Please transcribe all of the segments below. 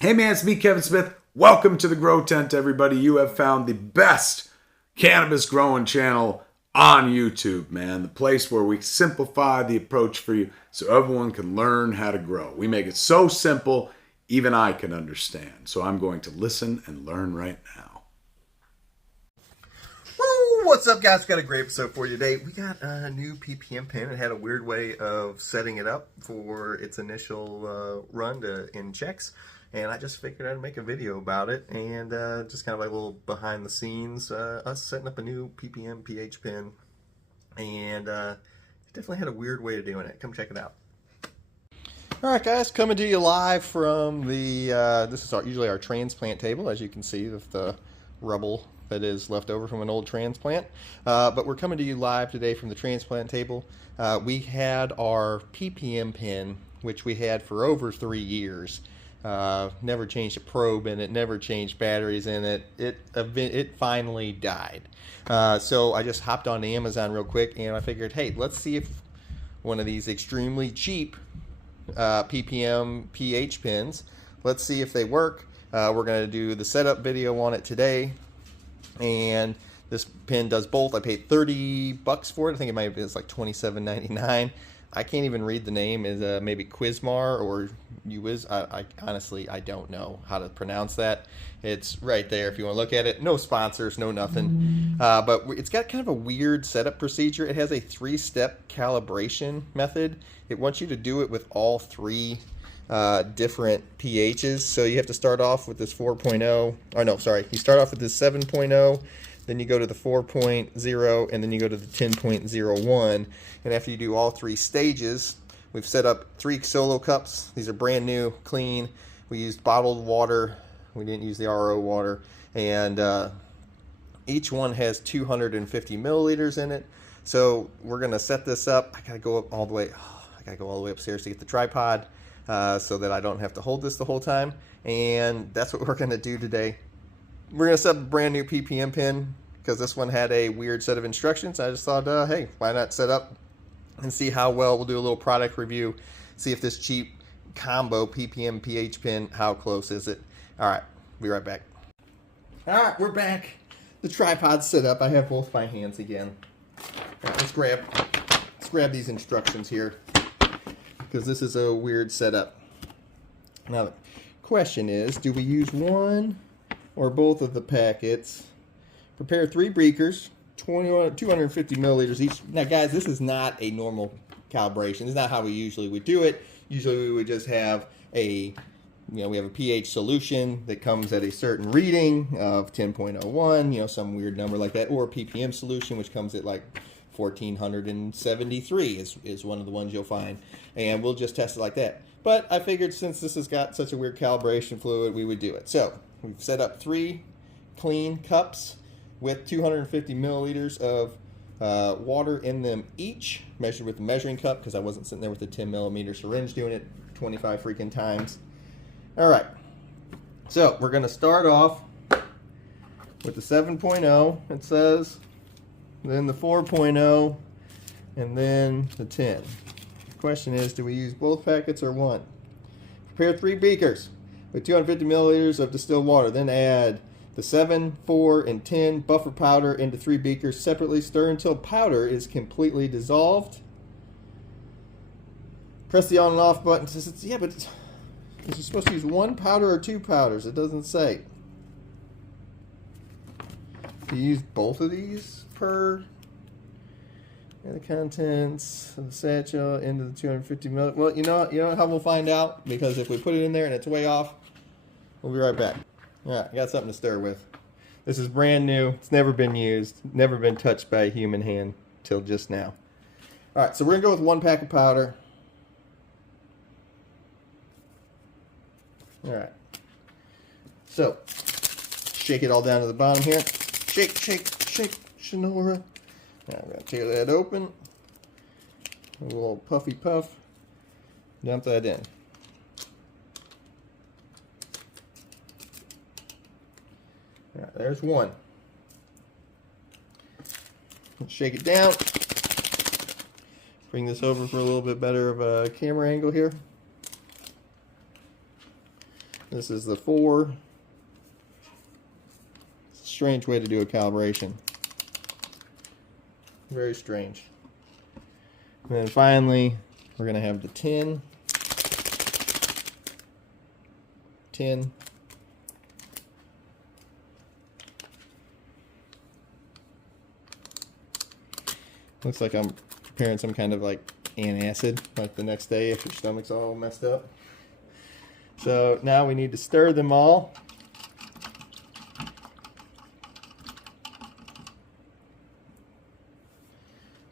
Hey man, it's me, Kevin Smith. Welcome to the Grow Tent, everybody. You have found the best cannabis growing channel on YouTube, man. The place where we simplify the approach for you so everyone can learn how to grow. We make it so simple, even I can understand. So I'm going to listen and learn right now. Woo! What's up, guys? Got a great episode for you today. We got a new PPM pen. It had a weird way of setting it up for its initial run in checks. And I just figured I'd make a video about it and just kind of like a little behind the scenes, us setting up a new PPM pH pen. And it definitely had a weird way of doing it. Come check it out. Alright guys, coming to you live from the, this is usually our transplant table, as you can see with the rubble that is left over from an old transplant. But we're coming to you live today from the transplant table. We had our PPM pen, which we had for over 3 years. Never changed a probe in it, never changed batteries in it. It finally died. So I just hopped on Amazon real quick and I figured, hey, let's see if one of these extremely cheap PPM pH pins, let's see if they work. We're going to do the setup video on it today. And this pen does both. I paid $30 for it. I think it might be like $27.99. I can't even read the name. Is maybe Quizmar or Uwiz. I honestly, I don't know how to pronounce that. It's right there if you want to look at it. No sponsors, no nothing. But it's got kind of a weird setup procedure. It has a 3-step calibration method. It wants you to do it with all 3 different pHs. So you have to start off with this 4.0. Or no, sorry. You start off with this 7.0. Then you go to the 4.0, and then you go to the 10.01. And after you do all 3 stages, we've set up 3 solo cups. These are brand new, clean. We used bottled water. We didn't use the RO water. And each one has 250 milliliters in it. So we're going to set this up. I got to go up all the way. I got to go all the way upstairs to get the tripod so that I don't have to hold this the whole time. And that's what we're going to do today. We're going to set up a brand new PPM pin because this one had a weird set of instructions. I just thought, hey, why not set up and see how well. We'll do a little product review, see if this cheap combo PPM pH pin, how close is it. All right, be right back. All right, we're back. The tripod's set up. I have both my hands again. All right, let's grab these instructions here because this is a weird setup. Now, the question is, do we use one or both of the packets? Prepare 3 beakers, 250 milliliters each. Now, guys, this is not a normal calibration. This is not how we usually would do it. Usually, we would just have we have a pH solution that comes at a certain reading of 10.01, some weird number like that, or a PPM solution, which comes at like 1473 is one of the ones you'll find, and we'll just test it like that. But I figured since this has got such a weird calibration fluid, we would do it. So we've set up 3 clean cups with 250 milliliters of water in them each, measured with the measuring cup because I wasn't sitting there with a 10 millimeter syringe doing it 25 freaking times. All right, so we're going to start off with the 7.0, it says, then the 4.0, and then the 10. The question is, do we use both packets or one? Prepare 3 beakers with 250 milliliters of distilled water. Then add the 7, 4, and 10 buffer powder into 3 beakers separately. Stir until powder is completely dissolved. Press the on and off button. Yeah, but is you supposed to use 1 powder or 2 powders? It doesn't say. Do you use both of these per? And the contents of the satchel into the 250 ml. Well, you know how we'll find out, because if we put it in there and it's way off, we'll be right back. All right, I got something to stir with. This is brand new. It's never been used, never been touched by a human hand till just now. All right, so we're gonna go with 1 pack of powder. All right. So shake it all down to the bottom here. Shake, shake, shake, Shonora. Now I'm going to tear that open. A little puffy puff. Dump that in. All right, there's 1. Let's shake it down. Bring this over for a little bit better of a camera angle here. This is the 4. Strange way to do a calibration. Very strange. And then finally, we're going to have the 10. 10. Looks like I'm preparing some kind of like antacid, like the next day if your stomach's all messed up. So now we need to stir them all.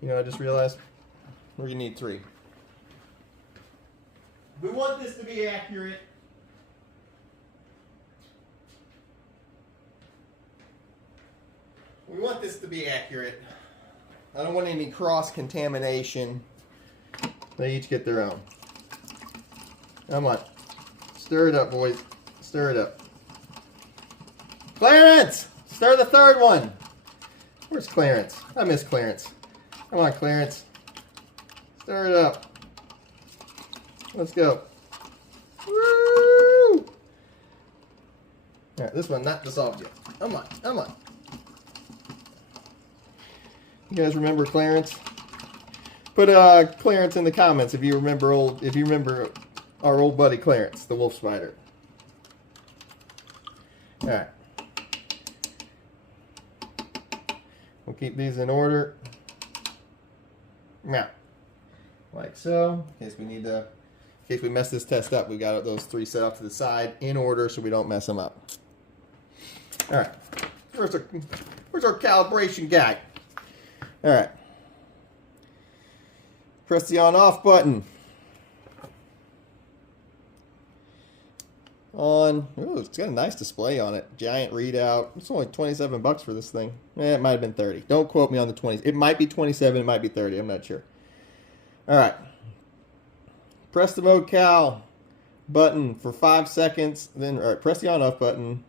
You know, I just realized we're going to need 3. We want this to be accurate. We want this to be accurate. I don't want any cross-contamination. They each get their own. Come on. Stir it up, boys. Stir it up. Clarence! Stir the 3rd one. Where's Clarence? I miss Clarence. Come on, Clarence. Stir it up. Let's go. Woo! Alright, this one not dissolved yet. Come on, come on. You guys remember Clarence? Put Clarence in the comments if you remember our old buddy Clarence, the wolf spider. Alright. We'll keep these in order. Now, like so. In case we mess this test up, we got those 3 set off to the side in order so we don't mess them up. All right. Where's our calibration guy? All right. Press the on/off button. On. Ooh, it's got a nice display on it. Giant readout. It's only $27 for this thing. It might have been 30. Don't quote me on the 20s. It might be 27. It might be 30. I'm not sure. All right. Press the mode cal button for 5 seconds. Then press the on/off button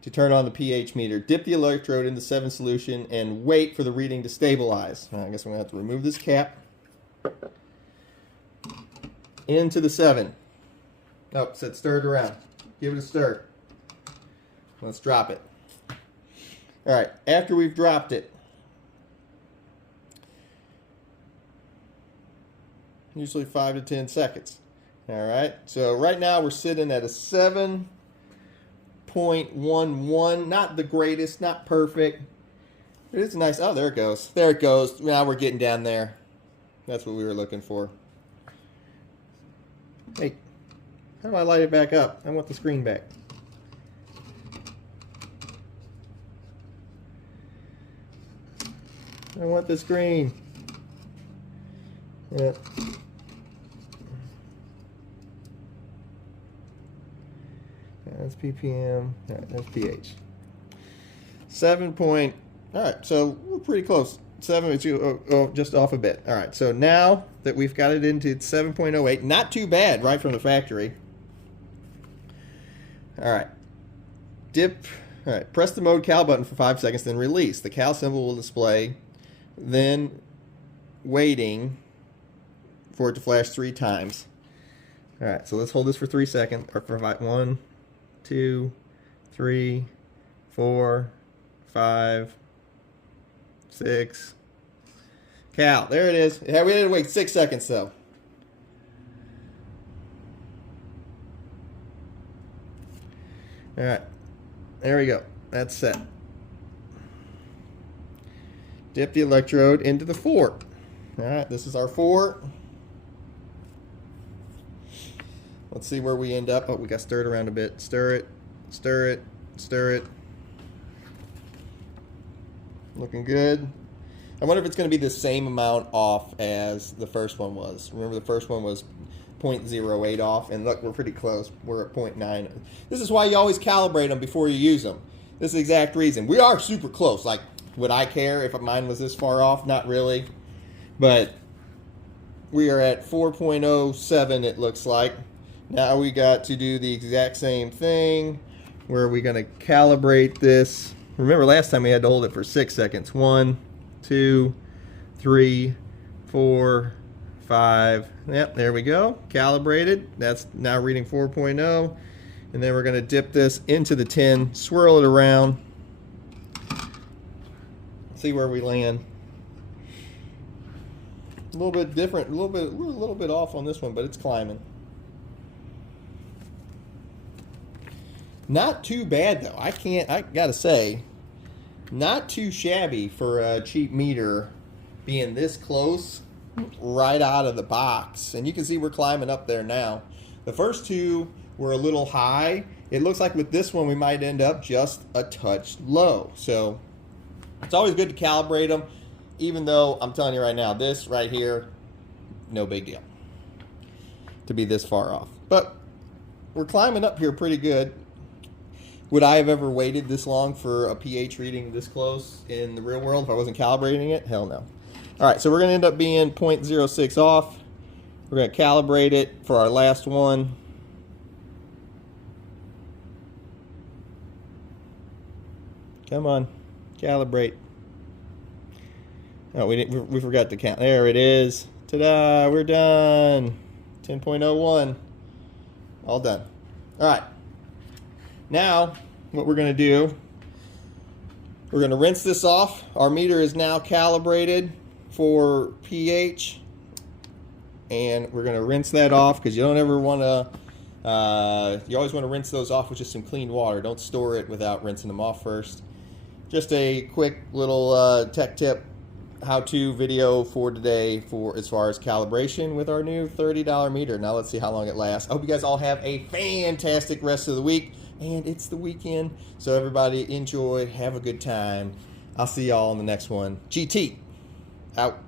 to turn on the pH meter. Dip the electrode in the 7 solution and wait for the reading to stabilize. I guess I'm going to have to remove this cap. Into the 7. Oh, it said stir it around. Give it a stir. Let's drop it. All right, after we've dropped it, usually 5 to 10 seconds. All right, so right now we're sitting at a 7.11. Not the greatest, not perfect. It is nice. Oh, there it goes. There it goes. Now we're getting down there. That's what we were looking for. Hey, how do I light it back up? I want the screen back. I want the screen. Yeah. That's PPM. That's pH. 7 point. All right, so we're pretty close. 7. Just off a bit. All right, so now that we've got it into 7.08, not too bad, right from the factory. All right. Dip. All right. Press the mode cal button for 5 seconds, then release. The cal symbol will display. Then waiting for it to flash 3 times. All right. So let's hold this for 3 seconds. Or for 1, 2, 3, 4, 5, 6. Cal. There it is. Yeah, we had to wait 6 seconds though. All right, there we go. That's set. Dip the electrode into the 4. All right, this is our 4. Let's see where we end up. Oh, we got stirred around a bit. Stir it, stir it, stir it. Looking good. I wonder if it's going to be the same amount off as the first one was. Remember the first one was 0.08 off, and look, we're pretty close. We're at 0.9. This is why you always calibrate them before you use them. This is the exact reason. We are super close. Like, would I care if mine was this far off? Not really. But we are at 4.07, it looks like. Now we got to do the exact same thing, where we're going to calibrate this. Remember last time we had to hold it for 6 seconds. 1, 2, 3, 4, 5. Yep, there we go. Calibrated. That's now reading 4.0. And then we're going to dip this into the tin, swirl it around, see where we land. A little bit different, a little bit off on this one, but it's climbing. Not too bad though. I gotta say, not too shabby for a cheap meter being this close right out of the box. And you can see we're climbing up there now. The first two were a little high. It looks like with this one we might end up just a touch low. So it's always good to calibrate them, even though I'm telling you right now, this right here, no big deal to be this far off. But we're climbing up here pretty good. Would I have ever waited this long for a pH reading this close in the real world if I wasn't calibrating it? Hell no. All right, so we're going to end up being 0.06 off. We're going to calibrate it for our last one. Come on, calibrate. Oh, we forgot to count. There it is. Ta-da, we're done. 10.01. All done. All right. Now, what we're going to do, we're going to rinse this off. Our meter is now calibrated for pH. And we're going to rinse that off because you don't ever want to, you always want to rinse those off with just some clean water. Don't store it without rinsing them off first. Just a quick little tech tip, how-to video for today for as far as calibration with our new $30 meter. Now let's see how long it lasts. I hope you guys all have a fantastic rest of the week. And it's the weekend, so everybody enjoy, have a good time. I'll see y'all on the next one. GT, out.